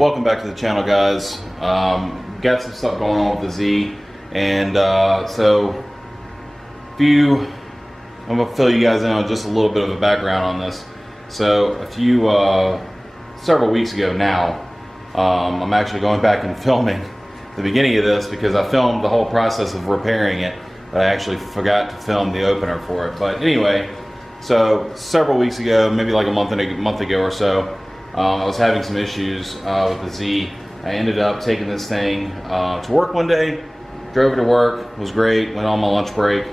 Welcome back to the channel, guys. Got some stuff going on with the Z, and so I'm gonna fill you guys in on just a little bit of a background on this. So several weeks ago now, I'm actually going back and filming the beginning of this because I filmed the whole process of repairing it, but I actually forgot to film the opener for it. But anyway, so several weeks ago, maybe like a month ago or so, I was having some issues with the Z. I ended up taking this thing to work one day, drove it to work, was great, went on my lunch break.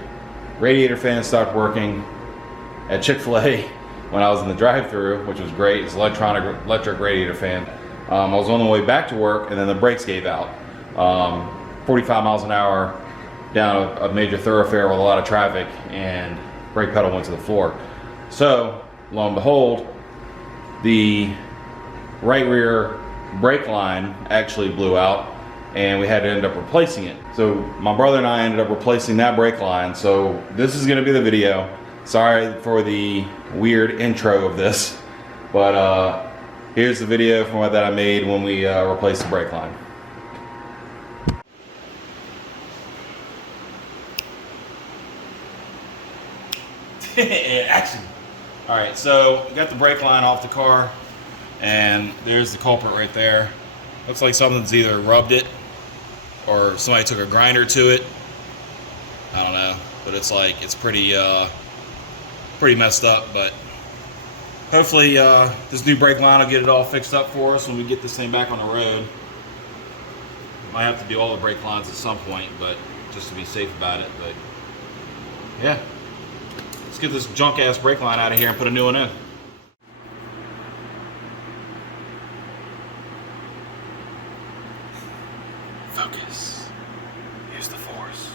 Radiator fan stopped working at Chick-fil-A when I was in the drive-thru, which was great. It's electric radiator fan. I was on the way back to work, and then the brakes gave out. 45 miles an hour down a major thoroughfare with a lot of traffic, and brake pedal went to the floor. So, lo and behold, the right rear brake line actually blew out, and we had to end up replacing it. So my brother and I ended up replacing that brake line. So this is going to be the video. Sorry for the weird intro of this, but here's the video from that I made when we replaced the brake line. Action. All right, so we got the brake line off the car, and there's the culprit right there. Looks like something's either rubbed it or somebody took a grinder to it. I don't know, but it's like it's pretty messed up. But hopefully this new brake line will get it all fixed up for us when we get this thing back on the road. Might have to do all the brake lines at some point, but just to be safe about it. But yeah, let's get this junk ass brake line out of here and put a new one in. Focus. Use the force.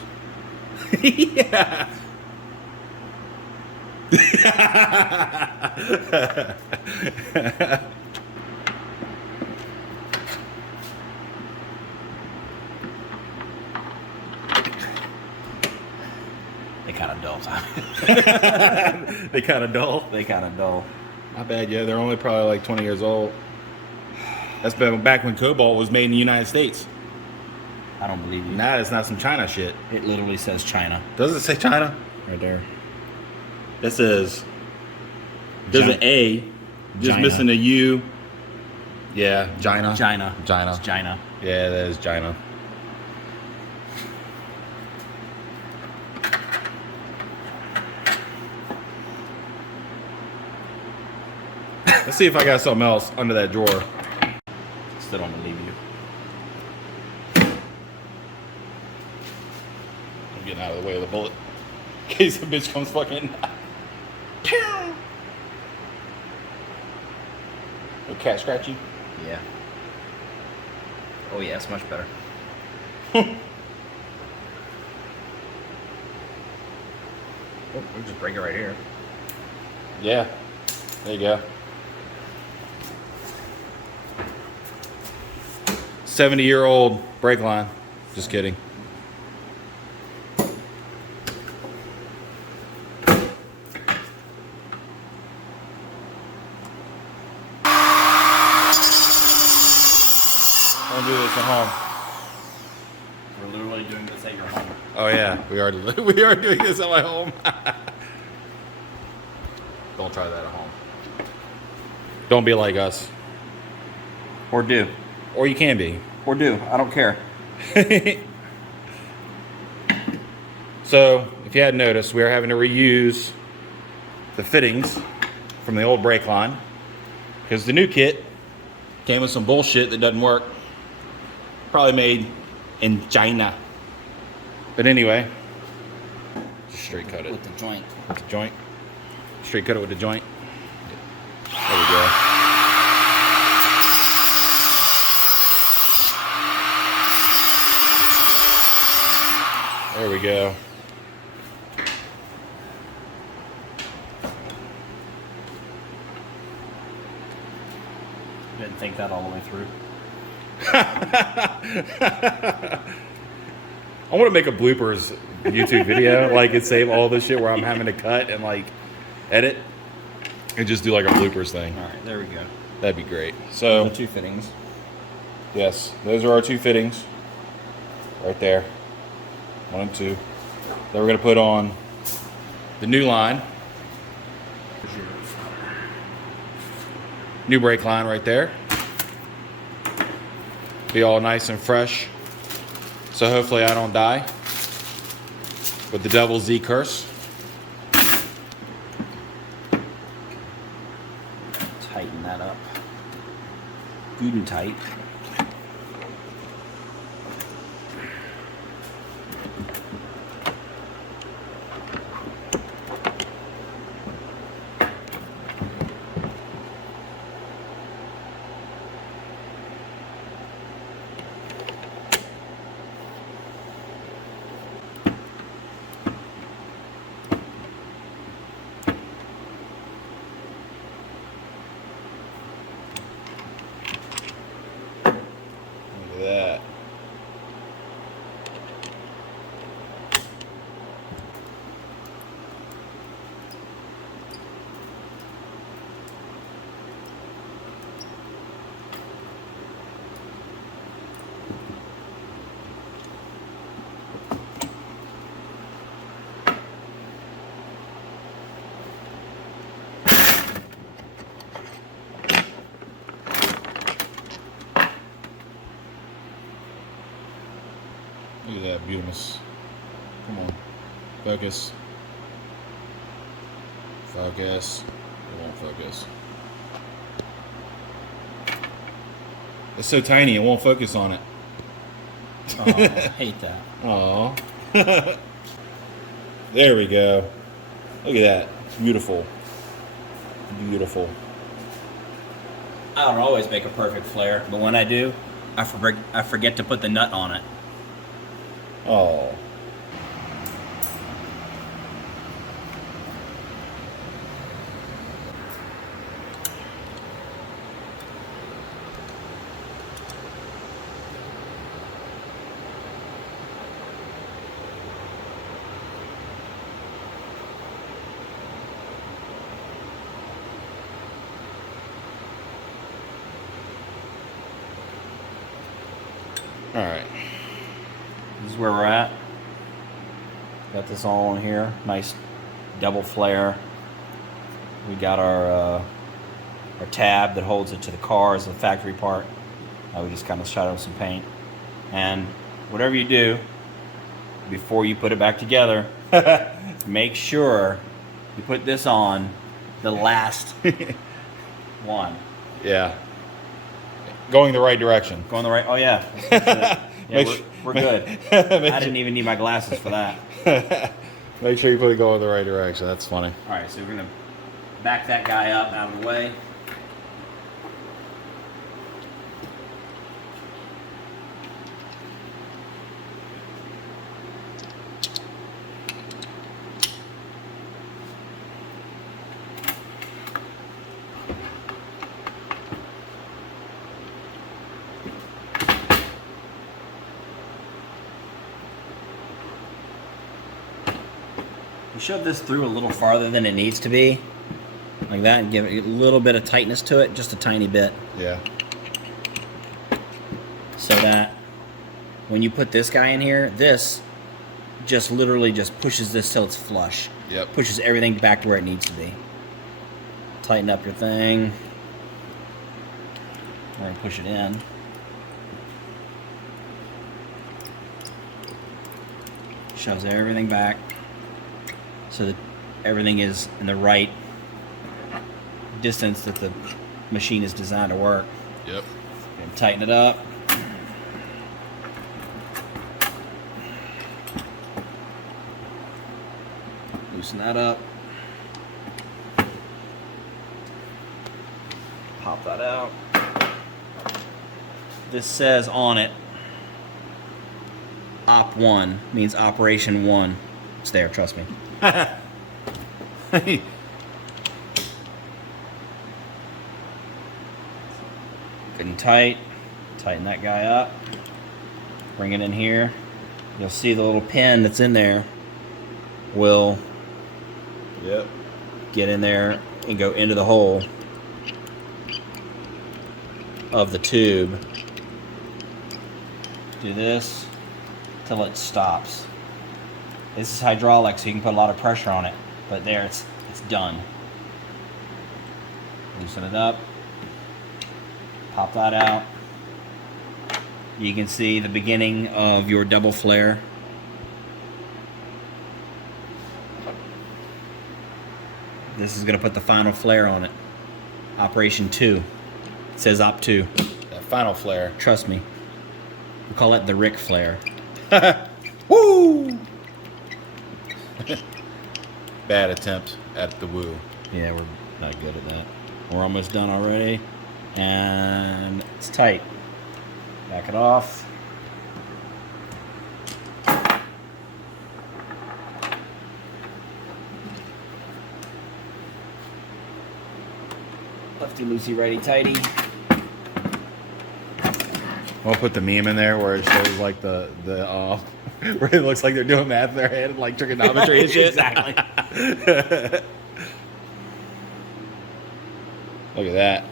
Yeah. They kind of dull, Tommy. They kind of dull? They kind of dull. Not bad, yeah. They're only probably like 20 years old. That's back when Cobalt was made in the United States. I don't believe you. Nah, it's not some China shit. It literally says China. Does it say China? Right there. It says, there's an A, just missing a U. Yeah, China. China. China. It's China. Yeah, that is China. Let's see if I got something else under that drawer. Still don't believe you. I'm getting out of the way of the bullet in case the bitch comes fucking. No cat scratchy? Yeah. Oh yeah, it's much better. Oh, we'll just break it right here. Yeah. There you go. 70-year-old brake line. Just kidding. Don't do this at home. We're literally doing this at your home. Oh yeah, we are doing this at my home. Don't try that at home. Don't be like us. Or do. Or you can be. Or do. I don't care. So, if you hadn't noticed, we are having to reuse the fittings from the old brake line because the new kit came with some bullshit that doesn't work. Probably made in China. But anyway, just straight cut it. With the joint. With the joint. Straight cut it with the joint. There we go. There we go. Didn't think that all the way through. I want to make a bloopers YouTube video, like, and save all this shit where I'm having to cut and like edit and just do like a bloopers thing. All right, there we go. That'd be great. So the two fittings. Yes, those are our two fittings. Right there. 1 and 2. Then we're going to put on the new line. New brake line right there. Be all nice and fresh. So hopefully I don't die with the double Z curse. Tighten that up. Good and tight. Look at that. Look at that, beautiful. Come on. Focus. Focus. It won't focus. It's so tiny, it won't focus on it. Oh, I hate that. Aw. There we go. Look at that. It's beautiful. Beautiful. I don't always make a perfect flare, but when I do, I forget to put the nut on it. Oh. All right. This is where we're at. Got this all in here. Nice double flare. We got our tab that holds it to the car as a factory part. We just kind of shot it with some paint. And whatever you do, before you put it back together, make sure you put this on the last one. Yeah. Going the right direction. Going the right. Oh yeah. Yeah, we're good. I didn't even need my glasses for that. Make sure you put it going the right direction. That's funny. All right, so we're gonna back that guy up out of the way. You shove this through a little farther than it needs to be, like that, and give it a little bit of tightness to it, just a tiny bit, Yeah. so that when you put this guy in here, this just literally just pushes this till it's flush. Yep. Pushes everything back to where it needs to be. Tighten up your thing. We're gonna push it in. Shoves everything back so that everything is in the right distance that the machine is designed to work. Yep. And tighten it up. Loosen that up. Pop that out. This says on it, Op 1 means Operation 1. It's there, trust me. Good and tight. Tighten that guy up. Bring it in here. You'll see the little pin that's in there will Yep. get in there and go into the hole of the tube Do this till it stops. This is hydraulic, so you can put a lot of pressure on it. But there, it's done. Loosen it up. Pop that out. You can see the beginning of your double flare. This is going to put the final flare on it. Operation 2. It says Op 2. That final flare. Trust me. We call it the Ric Flair. Woo! Bad attempt at the woo. Yeah, we're not good at that. We're almost done already. And it's tight. Back it off. Lefty loosey, righty tighty. I'll put the meme in there where it shows like the where it looks like they're doing math in their head, like trigonometry and shit. Exactly. Look at that.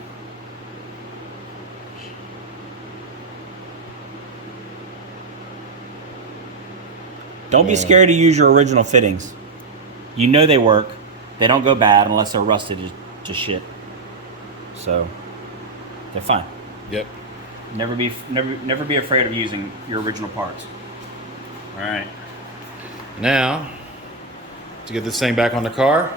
Don't be scared to use your original fittings. You know they work. They don't go bad unless they're rusted to shit. So they're fine. Yep. Never be afraid of using your original parts. All right. Now, to get this thing back on the car.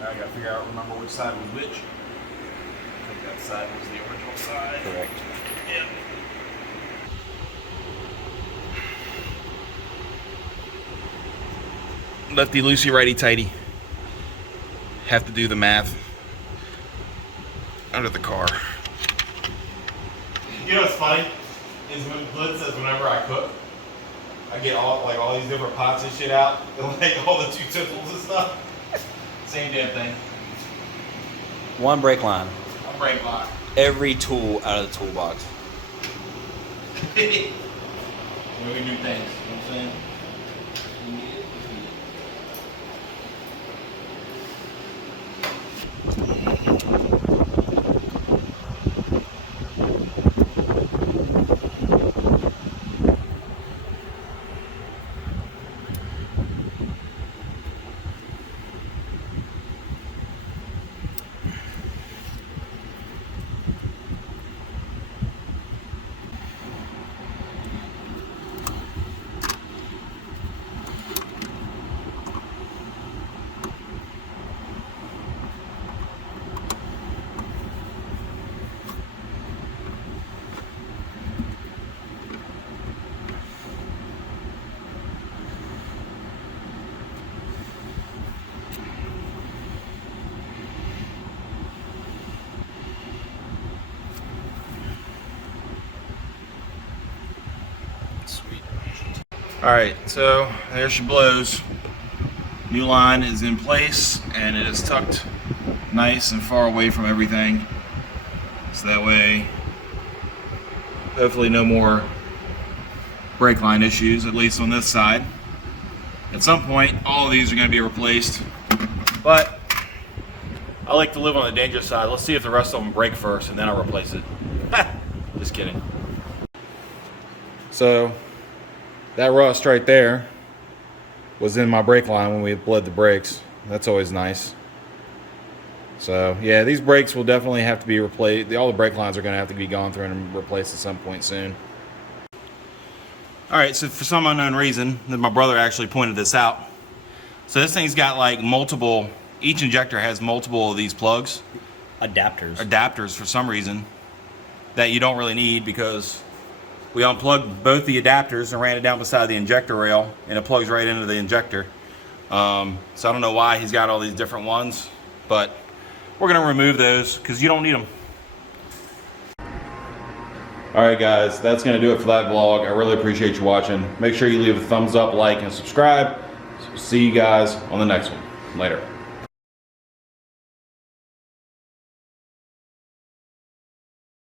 Now I gotta remember which side was which. I think that side was the original side. Correct. Yep. Lefty loosey, righty tighty. Have to do the math under the car. You know what's funny is when Glenn says whenever I cook, I get all these different pots and shit out, and like all the utensils and stuff. Same damn thing. One brake line. One brake line. Every tool out of the toolbox. We do things. You know what I'm saying? All right, so there she blows. New line is in place and it is tucked nice and far away from everything. So that way, hopefully no more brake line issues, at least on this side. At some point, all of these are gonna be replaced, but I like to live on the dangerous side. Let's see if the rest of them break first and then I'll replace it. Just kidding. So, that rust right there was in my brake line when we bled the brakes. That's always nice. So yeah, these brakes will definitely have to be replaced. All the brake lines are going to have to be gone through and replaced at some point soon. All right, so for some unknown reason, my brother actually pointed this out. So this thing's got like multiple, each injector has multiple of these plugs. Adapters for some reason that you don't really need, because we unplugged both the adapters and ran it down beside the injector rail, and it plugs right into the injector. So I don't know why he's got all these different ones, but we're gonna remove those because you don't need them. All right, guys, that's gonna do it for that vlog. I really appreciate you watching. Make sure you leave a thumbs up, like, and subscribe. So see you guys on the next one. Later.